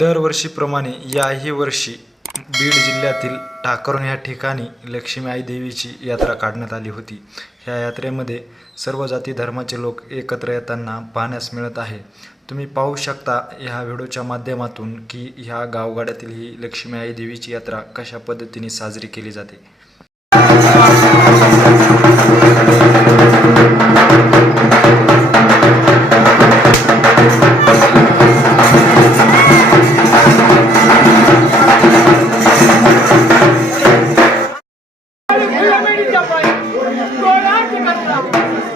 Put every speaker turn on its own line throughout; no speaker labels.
दरवर्षीप्रमाणे याही वर्षी बीड जिल्ह्यातील टाकरण या ठिकाणी लक्ष्मी आई देवीची यात्रा काढण्यात आली होती. ह्या यात्रेमध्ये सर्व जाती धर्माचे लोक एकत्र येताना पाहण्यास मिळत आहे. तुम्ही पाहू शकता ह्या व्हिडिओच्या माध्यमातून की ह्या गावगाड्यातील ही लक्ष्मी आई देवीची यात्रा कशा पद्धतीने साजरी केली जाते.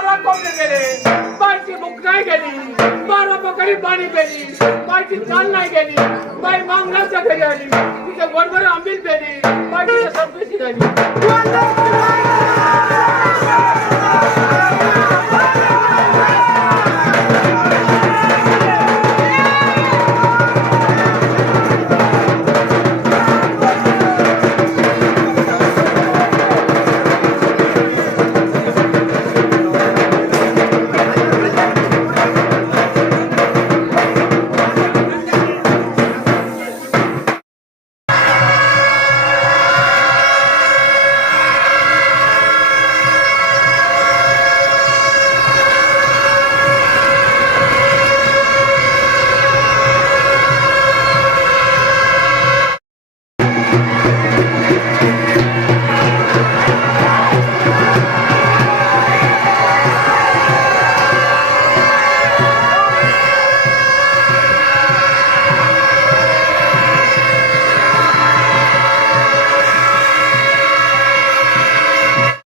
तुझ्याच वार बारा कोंबडे गेले बाईची भूक नाही गेली. बारा पकडी पाणी पेली. बाईची चाल नाही गेली. बाई मागण्याच्या घरी आली. तिच्या बरोबर आंबील पेली. बाईची संतुष्टी झाली.